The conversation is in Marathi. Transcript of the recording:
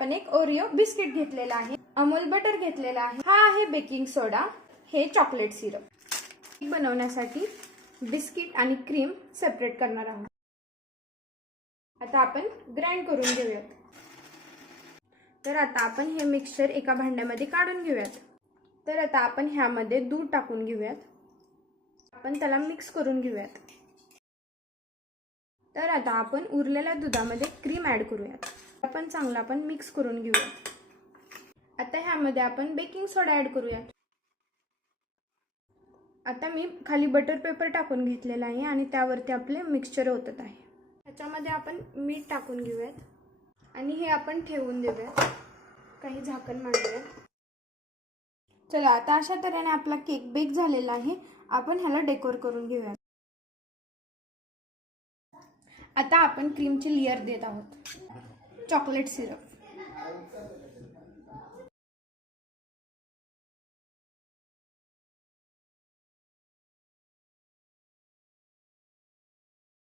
आपण एक ओरिओ बिस्किट घेतलेला आहे, अमूल बटर घेतलेला आहे, हा आहे बेकिंग सोडा, हे चॉकलेट सिरप। बनवण्यासाठी बिस्किट आणि क्रीम सेपरेट करणार आहोत। आता आपण ग्राइंड करून घेऊयात। तर आता आपण हे मिक्सचर एका भांड्यामध्ये काढून घेऊयात। तर आता आपण ह्यामध्ये दूध टाकून घेऊयात। आपण त्याला मिक्स करून घेऊयात। तर आता आपण उरलेल्या दुधामध्ये क्रीम ऍड करूयात। आपण चांगला मिक्स करून घेऊयात। आता ह्यामध्ये आपण बेकिंग सोडा ऍड करूयात। आता मी खाली बटर पेपर टाकून घेतलेला आहे आणि त्यावरती आपले मिक्सचर ओतत आहे। त्याच्यामध्ये आपण मीठ टाकून घेऊयात आणि हे आपण ठेवून देऊयात। काही झाकण मारूयात। चला आता अशा तऱ्हेने आपला केक बेक झालेला आहे। आपण ह्याला डेकोर करून घेऊयात। आता आपण क्रीमची लेयर देत आहोत, चॉकलेट सिरप।